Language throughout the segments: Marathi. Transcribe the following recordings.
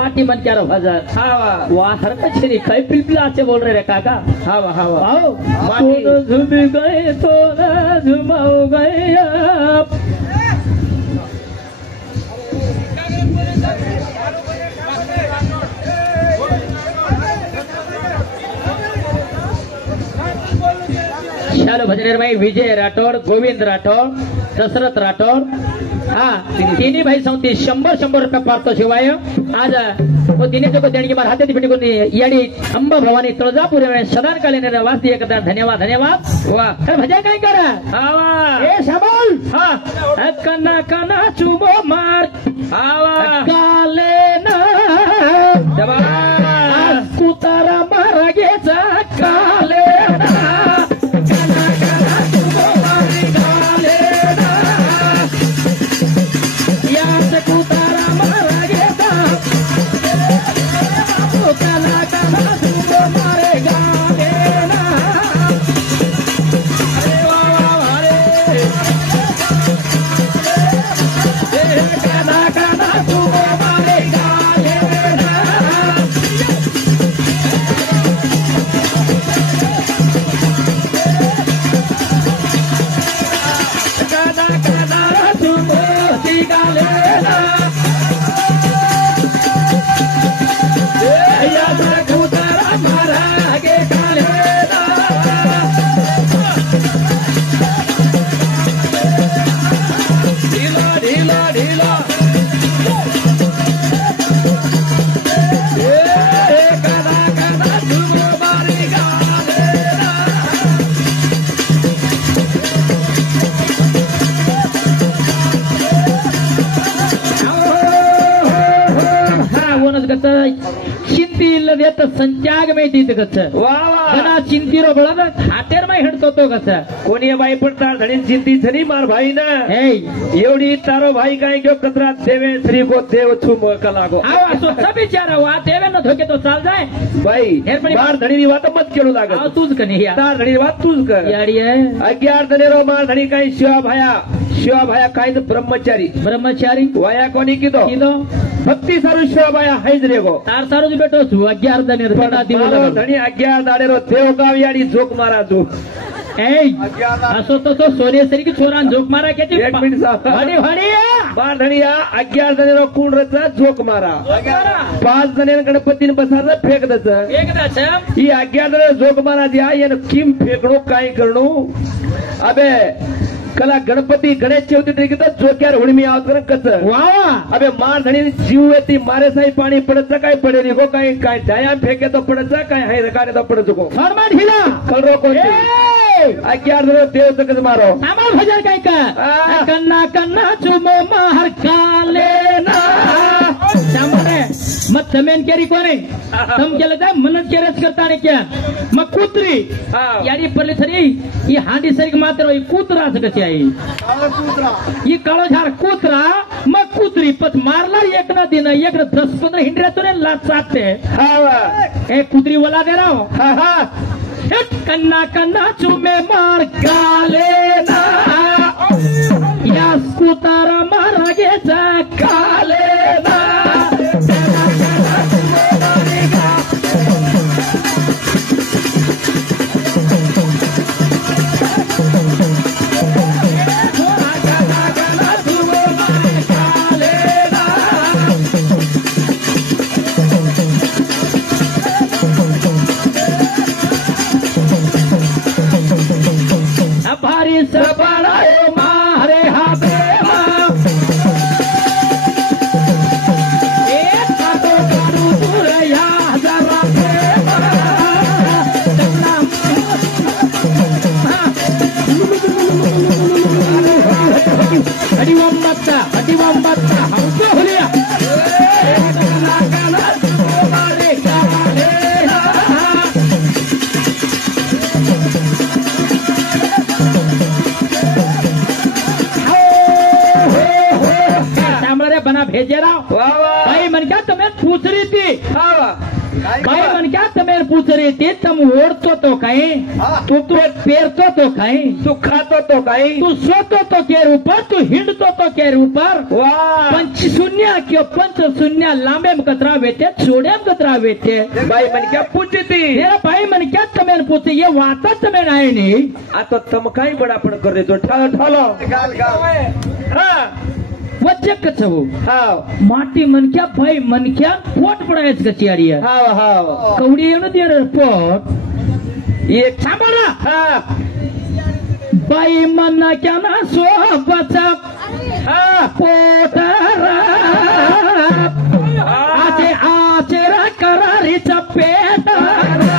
माटी मन क्या भजन हावा वाह हर कछरी कई पिलपिला से बोल रहे रे काका हावा हावा आओ तो झूम गए तो न झुमाओ गए आप चलो भजनेर भाई विजय राठौड़ गोविंद राठौड़ दशरथ राठौड़ हाँ तिन्ही भाई सांगते 100 रुपये पारितोषिक आज वो तिने जो देणगी मार हाते भेटी कोणी याडी अंबा भवानी तुळजापूर सदान कालीन वास दिया करता धन्यवाद धन्यवाद वाह तर भजन काय करा हावा ए शाबाल हाँ कना कना चुबो मार हावा काले ना जबरदस्त कुतारा मारा गेचा काले ना कना कना चुबो मार काले ना याच कुतारा मारा गेचा कना कना चुबो मारे गाले ना अरे वाह वाह अरे कना कना चुबो मारे गाले ना कना कना चुबो गाले ना याच कुतारा मारा गे गाले ना ढीला ढीला ढीला कदा कदा चुबो मारे गाले ना हा वनस गच चिंती इल्लदेत संचाग ಮೇಯ್ತಿದ್ದ गच वाह वाह गना चिंतीरो ಬಳದ हातेर मै हिडतो गच कोणी बाई पडतार धणी चिंती धनी मार भाई ना हे एवढी तारो भाई काय गयो कचरा देवे श्री को देव छुम कलागो आव असो सब विचार वा देवेन धोके तो चाल जाय बाई हेरपणी मार धणी वात मत केलू आव लागत तूच कने या तार धणी वात तूच कर याडी 11 धनेरो मार धणी काय शिवा भाया काय तो ब्रह्मचारी ब्रह्मचारी वाया कोणी किदो किलो भक्ती सारू शिवा भाया हैज रेगो तार सारो बेटो छु 11 दने बेटा दिवो धणी 11 दाडेरो देव गाव याडी जोक मारा जो ए असो तो सोनेसरी की छोरान झोक मारा के एक मिनिट साहेब. हडी हडी मार धणिया 11 जणेरो कुंडरचा जोक मारा 5 जण गणपतीन बसारला फेकदच एकदाच ही 11 जण जोक मारा द्या यान किम फेकणो काय करणो अबे कला गणपती गणेश चौथी तरीके जोक्यार हुडमी आवत कर कच वा अबे मार धणी जीव येती मारे साई पाणी पडत काय पडे रे गो काय काय डाया फेके तो पडत काय हाय रकारे तो पडत गो फरमा ढिला कलरो कोणती 11 जण देव तकच मारो सामाल भजन काय का कन्ना कन्ना चुमो मार काले ना सामरे मत समेन केरी कोणी तम केलं तर मनच केरच करता आणि क्या मग कुत्री याडी पडली तरी ही हांडी सरी मात्र ही कुत्रा असं कशी आहे ही काळो झाड कुत्रा मग कुत्री पत मारला एक ना दिन एक ना 10-15 हिंडऱ्यातून लाच चाटते ए कुत्री वला दे राव कन्ना कन्ना चुमे मार काले ना या कुतारा मारा गेचा काले ना भारी सपनायो मारे हाथे हटिवांबत्ता हमको होलिया बना भेजे राव भाई मन क्या तुम्हें पूछ रही थी बाई म्हणक्या તમે પૂછરે તે તમ ઓળતો તો કઈ તું પહેરતો તો કઈ तू खातो तो काही તું સોતો તો કેર ઉપર તું હિંડતો તો કેર ઉપર वा पंच शून्य किंवा पंच शून्य लांबेम कतरावे ते छोड्याम कतरावे ते बाई म्हणक्या पूछती तेरा बाई म्हणक्या તમે પૂછે ये वाता તમે नाही नी आता तम काही बडापण कर देतो ठालो हा वच्चे कचवू हाव माटी मनक्या बाई मनक्या पोट पडायच कचियाडी हाव हाव कवडी येणं दे रे पोट एक सांभाळा हा बाई मनक्या ना सोबचा हा पोटारा आचे आचेरा करारीचा पेटारा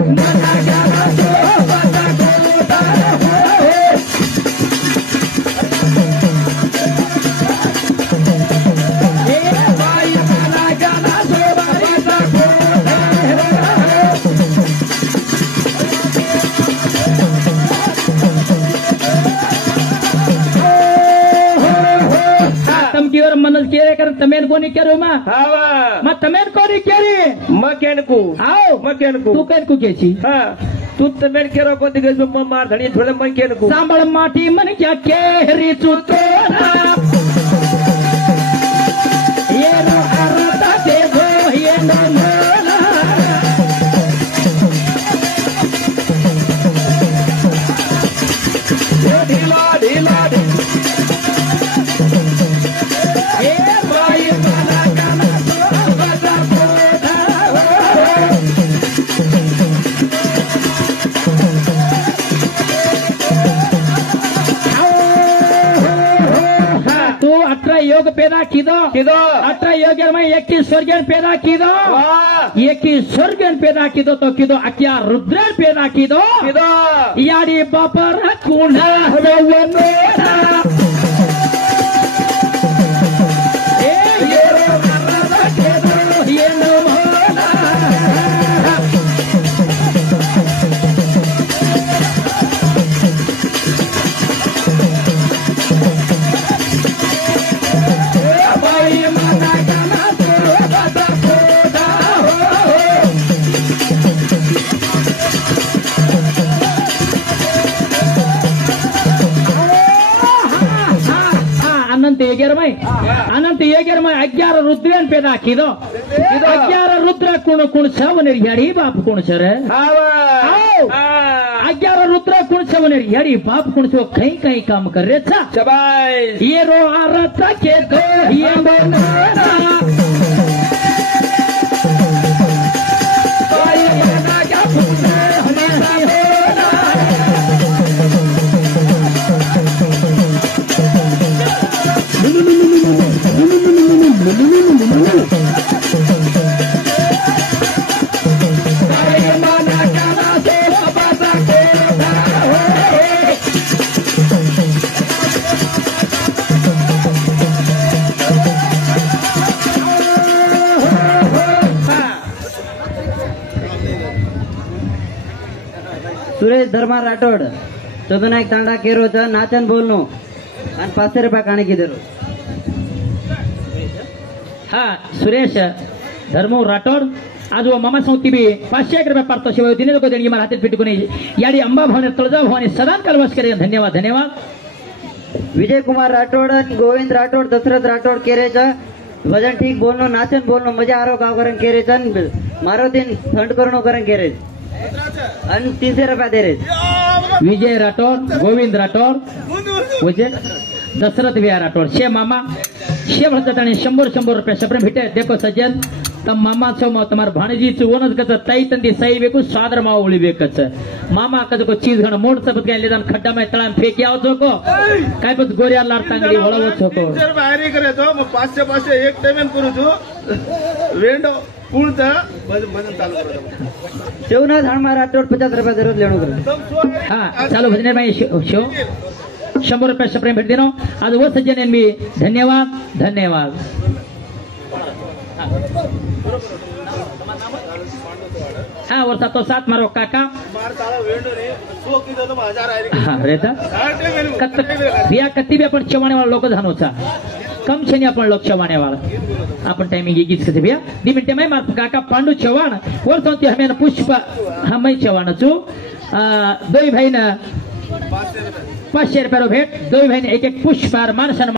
मनक्या ना सोबचा पोटारा तमकीवर मनज केरे कारण तमेन कोणी केरो मा हावा मग तमेन कोणी केरी मकेनकू आओ मकेनकू तू काय कुकेची हा तू तमेन केरो कोणती गज मार धणी थोडे मकेनकू सांभाळ माटी मन क्या केरी चुतोरा ये रो आरता दे गो ये नो मोला ढिला ढिला ए बाई मला काना सोबता पोटा तू 18 योग पैदा कीदो किदो 18 योग में 21 स्वर्गन पैदा कीदो वाह 21 स्वर्गन पैदा कीदो तो कीदो अक्या रुद्रन पैदा कीदो किदो याडी बापर कुंडा हवनोरा ए ये रो मारा केदो ये नो मोला बाई मना काना सोबता पोटा हो अनंत येगेरमय 11 रुद्रन पैदा कीदो 11 रुद्र कुण कुण छवनेर याडी बाप कुण छरे हावा आओ हा 11 रुद्र कुण छवनेर याडी बाप कुण छो कई कई काम कर रे छा शबाश ये रो आरता के दो ये बनोना बाई मना क्या पूछे हमेशा होना बाई मना काना सोबता पोटा हो सुरेश धर्मा राठोड चोदनायक तांडा केरोच नाचन बोलनो आणि 500 रुपये काणे किदरो हा सुरेश धर्मो राठोड आज वो मामा संगती बी 500 रुपये पारितोषिक दिने लोक देणगी मला हातात पेटकुनी याडी अंबा भवानी तुळजा भवानी सदान कालवास करे धन्यवाद धन्यवाद विजय कुमार राठोड आणि गोविंद राठोड दशरथ राठोड केरेच वजन ठीक बोलनो नाचन बोलनो मजा आरो गाव करण केरेच मारो दिन फंड करणो करण केरेच आणि 300 रुपये दे रे विजय राठोड गोविंद राठोड विजय दशरथ विहार राठोड शे मामा शे भरतात आणि 100 रुपये सप्रे भेटे देखो सज्जन तम मामा छो तमार भाणजी ओनज कच तई तंदी सही बेकु सादर माव उळी बेकच मामा कज को चीज घण मोड सबत काय लेदान खड्डा में तळा फेकी आव छो को काय पत गोरिया लार तांगडी वळव छो को जर बाहेर करे तो मग 500 एक पेमेंट करू तू वेंडो पुढचा भजन चालू करतो शिवनाथ हणमा राठोड 50 रुपये जरूर लेणो करो हा चालू भजने बाई शो 100 रुपये सप्रे भेट दिनो आज वो सज्जन मी धन्यवाद धन्यवाद हा वर्षा तो साथ मारो काका मार ताळा वेंडो रे सो किदो तो 1000 आहे हा रेता रे कत्ती बी आपण चवाणे वाला लोक जाणोचा कम छे आपण लोक चवाणे वाला आपण टाइमिंग गीत कसे भैया 2 मिनिटे में मार काका पांडू चव्हाण वर्षोंती हमें पुष्प हम चव्हाण छु दोई भाई ना 500 रुपये भेट दोई भाई ने एक पुष्प मानसन